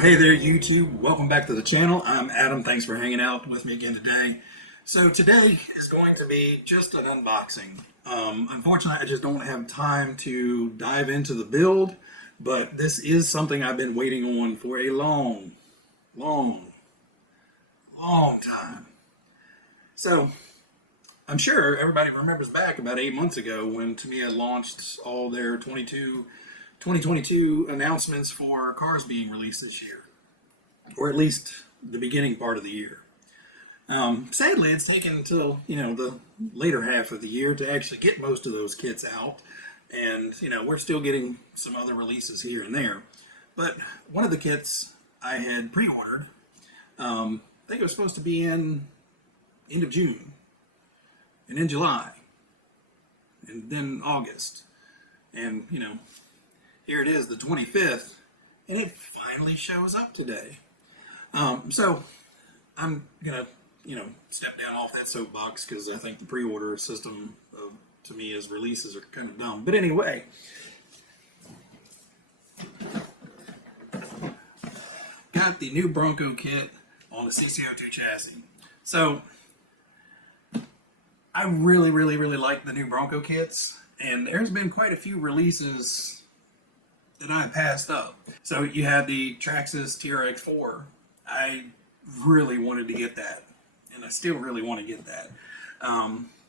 Hey there YouTube, welcome back to the channel. I'm Adam, thanks for hanging out with me again today. So today is going to be just an unboxing. Unfortunately I just don't have time to dive into the build, but this is something I've been waiting on for a long time. So I'm sure everybody remembers back about 8 months ago when Tamiya launched all their 2022 announcements for cars being released this year, or at least the beginning part of the year. Sadly, it's taken until the later half of the year to actually get most of those kits out, and we're still getting some other releases here and there. But one of the kits I had pre-ordered, I think it was supposed to be in end of June, and in July, and then August, and here it is, the 25th, and it finally shows up today. So I'm gonna, step down off that soapbox because I think the pre-order system to me as releases are kind of dumb. But anyway, got the new Bronco kit on the CC02 chassis. So I really like the new Bronco kits, and there's been quite a few releases that I passed up. So you had the Traxxas TRX4. I really wanted to get that, and I still really want to get that.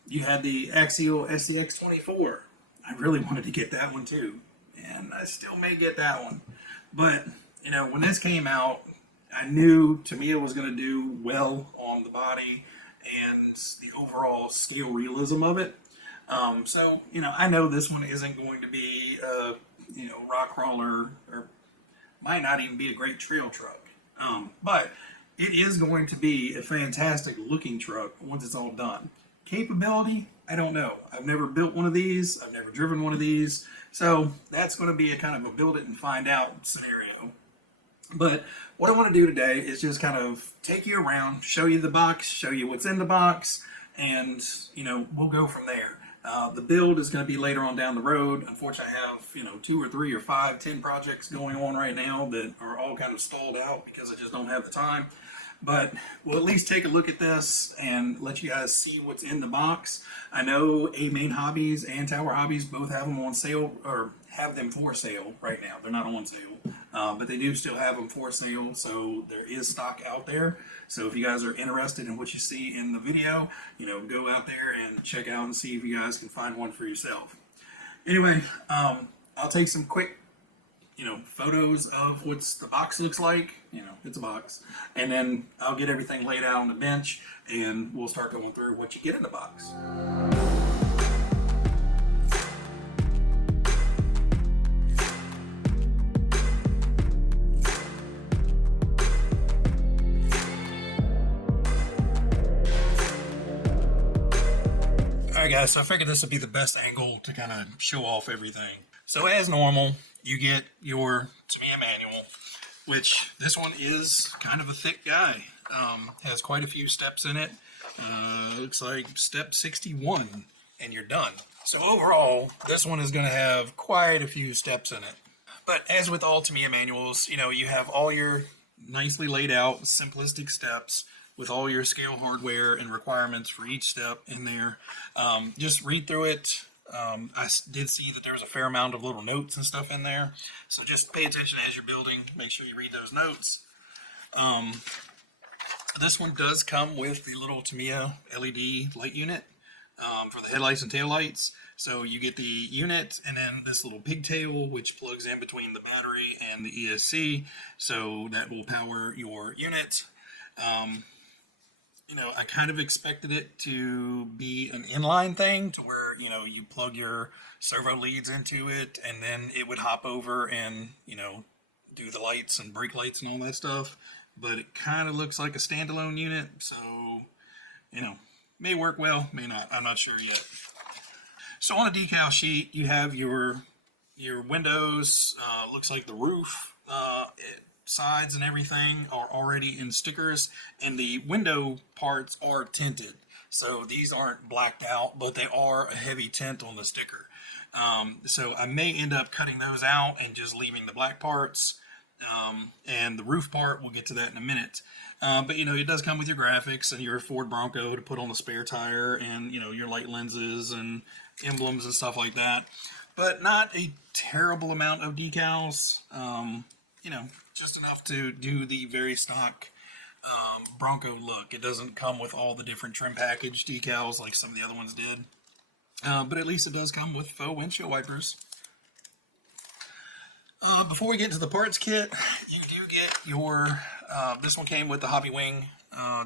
You had the Axial SCX24. I really wanted to get that one too, and I still may get that one. But when this came out, I knew Tamiya was going to do well on the body and the overall scale realism of it. So I know this one isn't going to be rock crawler, or might not even be a great trail truck. But it is going to be a fantastic looking truck once it's all done. Capability, I don't know. I've never built one of these. I've never driven one of these. So that's going to be a kind of a build it and find out scenario. But what I want to do today is just kind of take you around, show you the box, show you what's in the box, and we'll go from there. The build is going to be later on down the road. Unfortunately, I have 2 or 3 or 5, 10 projects going on right now that are all kind of stalled out because I just don't have the time. But we'll at least take a look at this and let you guys see what's in the box. I know A-Main Hobbies and Tower Hobbies both have them on sale, or have them for sale right now. They're not on sale, but they do still have them for sale, so there is stock out there. So if you guys are interested in what you see in the video, go out there and check out and see if you guys can find one for yourself. Anyway, I'll take some quick photos of what the box looks like. It's a box, and then I'll get everything laid out on the bench, and we'll start going through what you get in the box. Alright guys, so I figured this would be the best angle to kind of show off everything. So as normal, you get your Tamiya manual, which this one is kind of a thick guy. Has quite a few steps in it. Looks like step 61 and you're done. So overall, this one is going to have quite a few steps in it. But as with all Tamiya manuals, you have all your nicely laid out simplistic steps with all your scale hardware and requirements for each step in there. Just read through it. I did see that there was a fair amount of little notes and stuff in there, so just pay attention as you're building. Make sure you read those notes. This one does come with the little Tamiya LED light unit for the headlights and taillights. So you get the unit and then this little pigtail which plugs in between the battery and the ESC, so that will power your unit. I kind of expected it to be an inline thing to where, you plug your servo leads into it and then it would hop over and, do the lights and brake lights and all that stuff. But it kind of looks like a standalone unit, so, may work well, may not. I'm not sure yet. So on a decal sheet, you have your windows, looks like the roof, sides and everything are already in stickers, and the window parts are tinted. So these aren't blacked out, but they are a heavy tint on the sticker. So I may end up cutting those out and just leaving the black parts. And the roof part, we'll get to that in a minute. But you know, it does come with your graphics and your Ford Bronco to put on the spare tire, and you know, your light lenses and emblems and stuff like that. But not a terrible amount of decals. You know, just enough to do the very stock Bronco look. It doesn't come with all the different trim package decals like some of the other ones did. But at least it does come with faux windshield wipers. Before we get into the parts kit, you do get your, this one came with the Hobby Wing,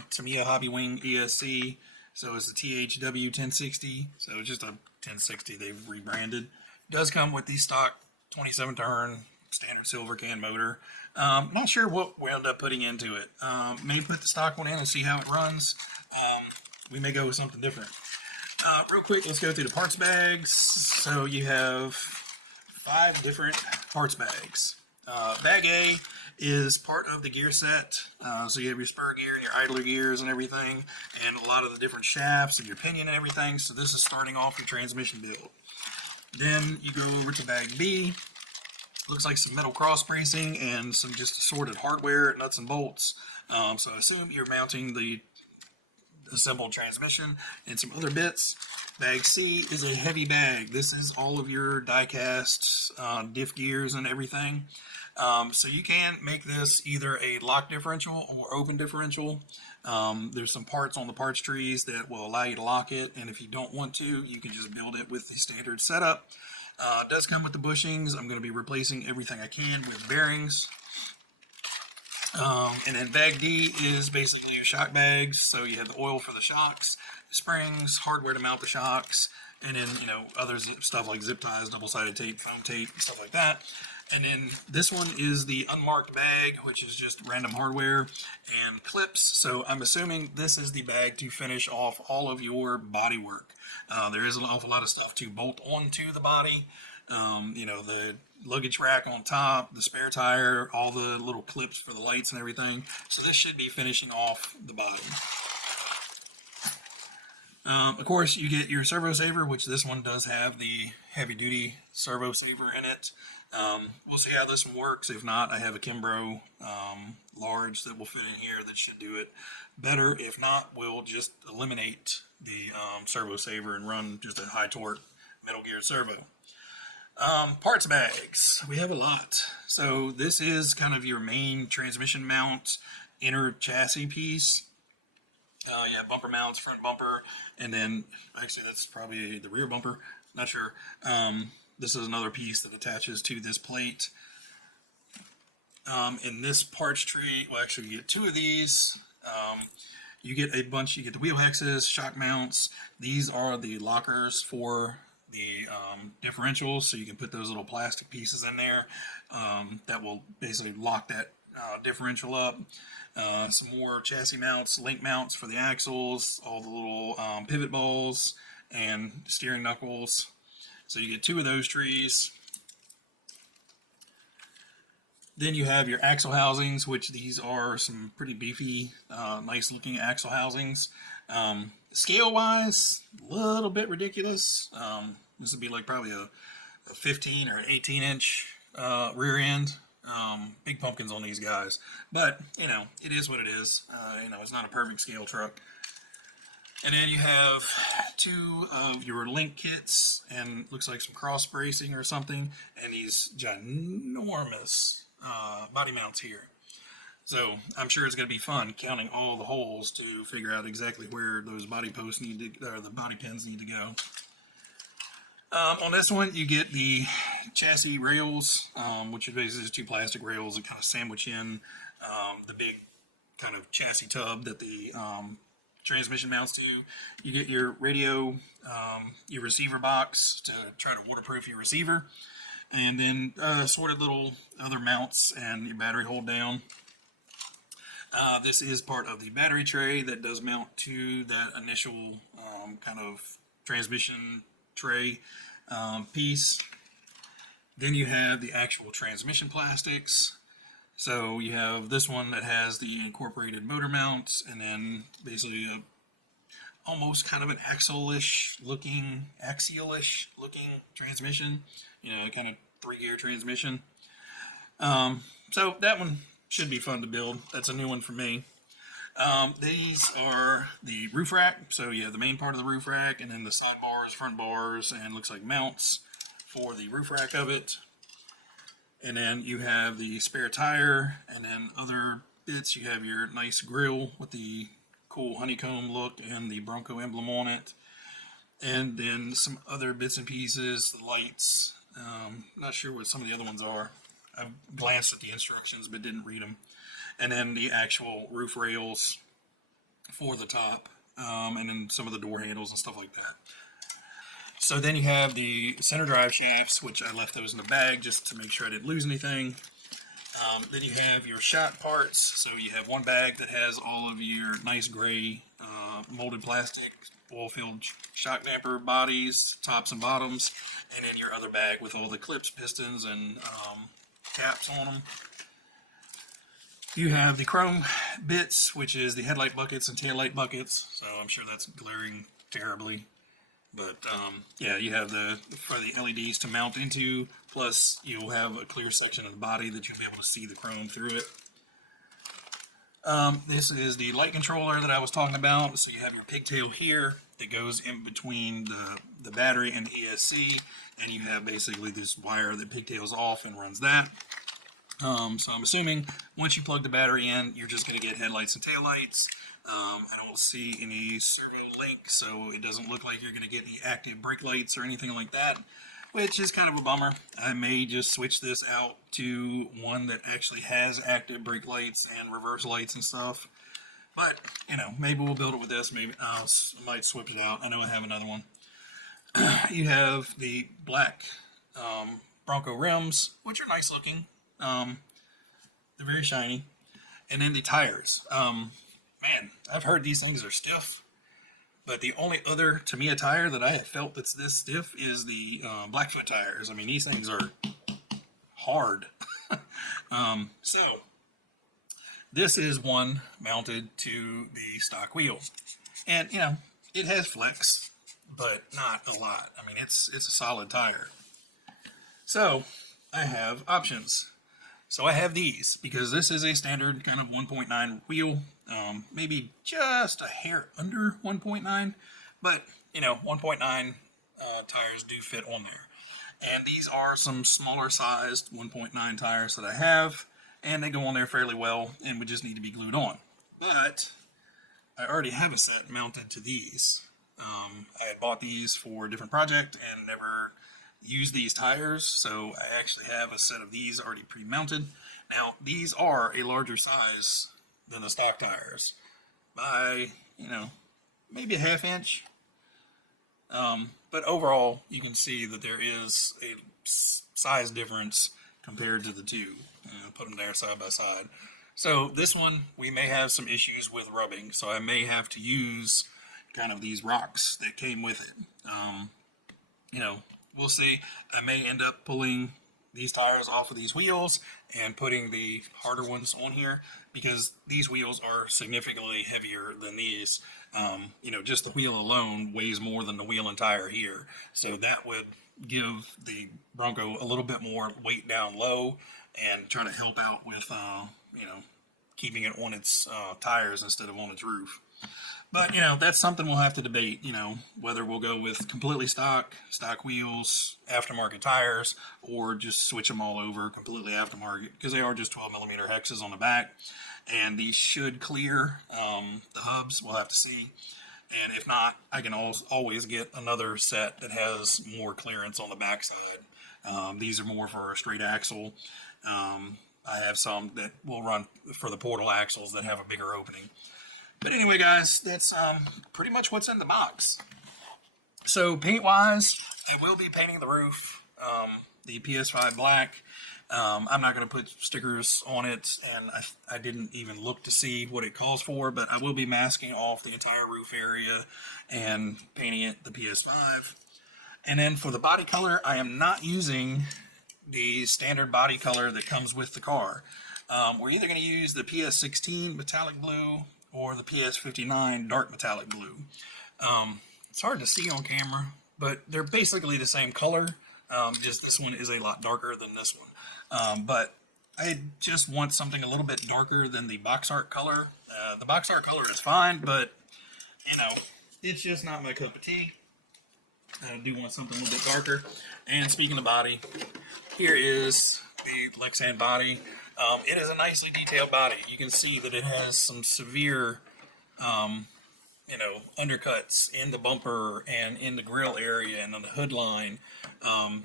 Tamiya Hobby Wing ESC, so it's the THW 1060, so it's just a 1060 they've rebranded. It does come with the stock 27 turn standard silver can motor. Not sure what we end up putting into it. May put the stock one in and see how it runs. We may go with something different. Real quick, let's go through the parts bags. So you have 5 different parts bags. Bag A is part of the gear set. So you have your spur gear and your idler gears and everything, and a lot of the different shafts and your pinion and everything. So this is starting off your transmission build. Then you go over to bag B. Looks like some metal cross bracing and some just assorted hardware, nuts and bolts. So I assume you're mounting the assembled transmission and some other bits. Bag C is a heavy bag. This is all of your die-cast diff gears and everything. So you can make this either a lock differential or open differential. There's some parts on the parts trees that will allow you to lock it, and if you don't want to, you can just build it with the standard setup. It does come with the bushings. I'm going to be replacing everything I can with bearings. And then bag D is basically your shock bags. So you have the oil for the shocks, the springs, hardware to mount the shocks, and then, you know, other stuff like zip ties, double-sided tape, foam tape, stuff like that. And then this one is the unmarked bag, which is just random hardware and clips. So I'm assuming this is the bag to finish off all of your body work. There is an awful lot of stuff to bolt onto the body. You know, the luggage rack on top, the spare tire, all the little clips for the lights and everything. So this should be finishing off the body. Of course, you get your Servo Saver, which this one does have the heavy-duty Servo Saver in it. We'll see how this one works. If not, I have a Kimbrough large that will fit in here that should do it better. If not, we'll just eliminate the Servo Saver and run just a high-torque metal gear servo. Parts bags. We have a lot. So this is kind of your main transmission mount, inner chassis piece. You have bumper mounts, front bumper, and then actually that's probably the rear bumper. Not sure. This is another piece that attaches to this plate. In this parts tree, well, actually you get 2 of these. You get a bunch. You get the wheel hexes, shock mounts. These are the lockers for the differentials, so you can put those little plastic pieces in there that will basically lock that differential up. Some more chassis mounts, link mounts for the axles, all the little pivot balls and steering knuckles. So you get 2 of those trees. Then you have your axle housings, which these are some pretty beefy, nice looking axle housings. Scale wise, a little bit ridiculous. This would be like probably a 15 or an 18 inch rear end. Big pumpkins on these guys, but you know, it is what it is. You know, it's not a perfect scale truck. And then you have 2 of your link kits, and looks like some cross bracing or something, and these ginormous body mounts here. So I'm sure it's going to be fun counting all the holes to figure out exactly where those body posts need to, or the body pins need to go. On this one, you get the chassis rails, which is basically just 2 plastic rails that kind of sandwich in the big kind of chassis tub that the transmission mounts to. You get your radio, your receiver box to try to waterproof your receiver, and then assorted little other mounts and your battery hold down. This is part of the battery tray that does mount to that initial kind of transmission tray piece. Then you have the actual transmission plastics. So you have this one that has the incorporated motor mounts, and then basically almost kind of an axial-ish looking transmission, you know, kind of 3-gear transmission. So that one should be fun to build. That's a new one for me. These are the roof rack. So you have the main part of the roof rack, and then the side bars, front bars, and looks like mounts for the roof rack of it. And then you have the spare tire, and then other bits. You have your nice grill with the cool honeycomb look and the Bronco emblem on it. And then some other bits and pieces, the lights. Not sure what some of the other ones are. I glanced at the instructions but didn't read them. And then the actual roof rails for the top, and then some of the door handles and stuff like that. So then you have the center drive shafts, which I left those in the bag just to make sure I didn't lose anything. Then you have your shot parts. So you have one bag that has all of your nice gray molded plastic oil-filled shock damper bodies, tops and bottoms, and then your other bag with all the clips, pistons, and caps on them. You have the chrome bits, which is the headlight buckets and taillight buckets. So I'm sure that's glaring terribly. But yeah, you have for the LEDs to mount into, plus you'll have a clear section of the body that you'll be able to see the chrome through it. This is the light controller that I was talking about. So you have your pigtail here that goes in between the battery and the ESC, and you have basically this wire that pigtails off and runs that. So I'm assuming once you plug the battery in, you're just going to get headlights and taillights. I don't see any servo link, so it doesn't look like you're going to get any active brake lights or anything like that, which is kind of a bummer. I may just switch this out to one that actually has active brake lights and reverse lights and stuff. But, you know, maybe we'll build it with this. Maybe I might switch it out. I know I have another one. You have the black Bronco rims, which are nice looking. They're very shiny. And then the tires. Man, I've heard these things are stiff. But the only other Tamiya tire that I have felt that's this stiff is the Blackfoot tires. I mean, these things are hard. So, this is one mounted to the stock wheel. And, you know, it has flex, but not a lot. I mean, it's a solid tire. So, I have options. So I have these, because this is a standard kind of 1.9 wheel, maybe just a hair under 1.9, but, you know, 1.9 tires do fit on there. And these are some smaller sized 1.9 tires that I have, and they go on there fairly well, and would just need to be glued on. But I already have a set mounted to these. I had bought these for a different project and never used these tires, so I actually have a set of these already pre-mounted. Now, these are a larger size than the stock tires by, you know, maybe a ½ inch. But overall, you can see that there is a size difference compared to the two. Put them there side by side. So this one, we may have some issues with rubbing, so I may have to use kind of these rocks that came with it. You know, we'll see. I may end up pulling these tires off of these wheels and putting the harder ones on here, because these wheels are significantly heavier than these. You know, just the wheel alone weighs more than the wheel and tire here. So that would give the Bronco a little bit more weight down low and try to help out with, you know, keeping it on its tires instead of on its roof. But, you know, that's something we'll have to debate, you know, whether we'll go with completely stock wheels, aftermarket tires, or just switch them all over completely aftermarket, because they are just 12mm hexes on the back, and these should clear the hubs. We'll have to see. And if not, I can always get another set that has more clearance on the backside. These are more for a straight axle. I have some that will run for the portal axles that have a bigger opening. But anyway, guys, that's pretty much what's in the box. So paint-wise, I will be painting the roof, the PS5 black. I'm not going to put stickers on it, and I didn't even look to see what it calls for, but I will be masking off the entire roof area and painting it the PS5. And then for the body color, I am not using the standard body color that comes with the car. We're either going to use the PS16 metallic blue or the PS59 dark metallic blue. It's hard to see on camera, but they're basically the same color. Just this one is a lot darker than this one. But I just want something a little bit darker than the box art color. The box art color is fine, but you know, it's just not my cup of tea. I do want something a little bit darker. And speaking of body, here is the Lexan Body. It is a nicely detailed body. You can see that it has some severe, undercuts in the bumper and in the grill area and on the hood line.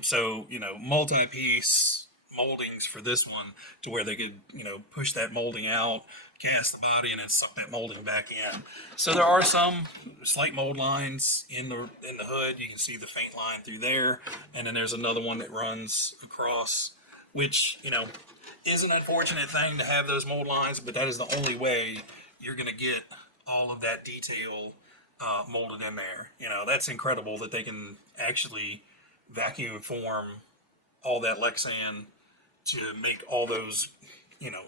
So, multi-piece moldings for this one to where they could, push that molding out, cast the body, and then suck that molding back in. So there are some slight mold lines in the hood. You can see the faint line through there, and then there's another one that runs across, which is an unfortunate thing to have those mold lines, but that is the only way you're going to get all of that detail molded in there. That's incredible that they can actually vacuum form all that Lexan to make all those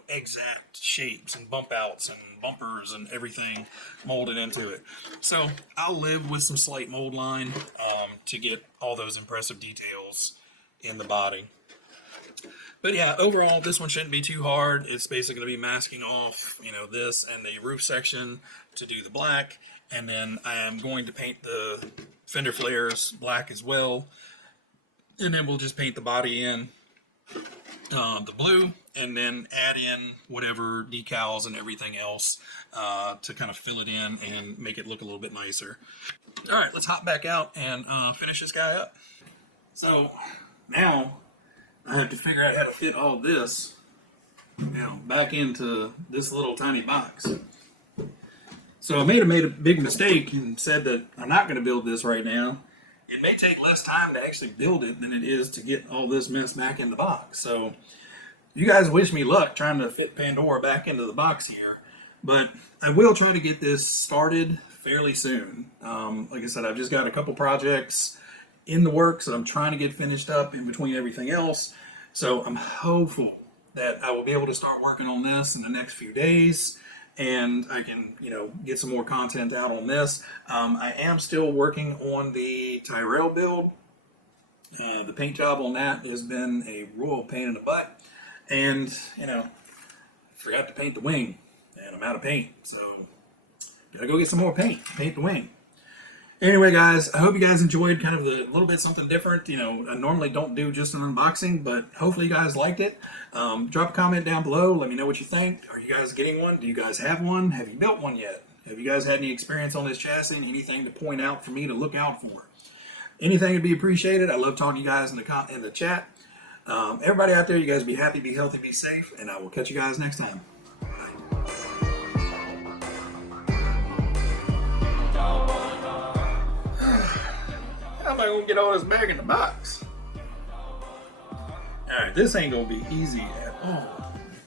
exact shapes and bump outs and bumpers and everything molded into it. So I'll live with some slight mold line to get all those impressive details in the body. But yeah, overall, this one shouldn't be too hard. It's basically going to be masking off, this and the roof section to do the black. And then I am going to paint the fender flares black as well. And then we'll just paint the body in the blue, and then add in whatever decals and everything else to kind of fill it in and make it look a little bit nicer. All right, let's hop back out and finish this guy up. So now I have to figure out how to fit all this back into this little tiny box. So I made a big mistake and said that I'm not going to build this right now. It may take less time to actually build it than it is to get all this mess back in the box. So you guys wish me luck trying to fit Pandora back into the box here. But I will try to get this started fairly soon. Like I said, I've just got a couple projects in the works that I'm trying to get finished up in between everything else. So I'm hopeful that I will be able to start working on this in the next few days. And I can, get some more content out on this. I am still working on the Tyrell build. The paint job on that has been a royal pain in the butt. And, forgot to paint the wing. And I'm out of paint. So, gotta go get some more paint the wing. Anyway, guys, I hope you guys enjoyed kind of the little bit something different. I normally don't do just an unboxing, but hopefully you guys liked it. Drop a comment down below. Let me know what you think. Are you guys getting one? Do you guys have one? Have you built one yet? Have you guys had any experience on this chassis? Anything to point out for me to look out for? Anything would be appreciated. I love talking to you guys in the chat. Everybody out there, you guys be happy, be healthy, be safe, and I will catch you guys next time. How am I gonna get all this back in the box? All right, this ain't gonna be easy at all.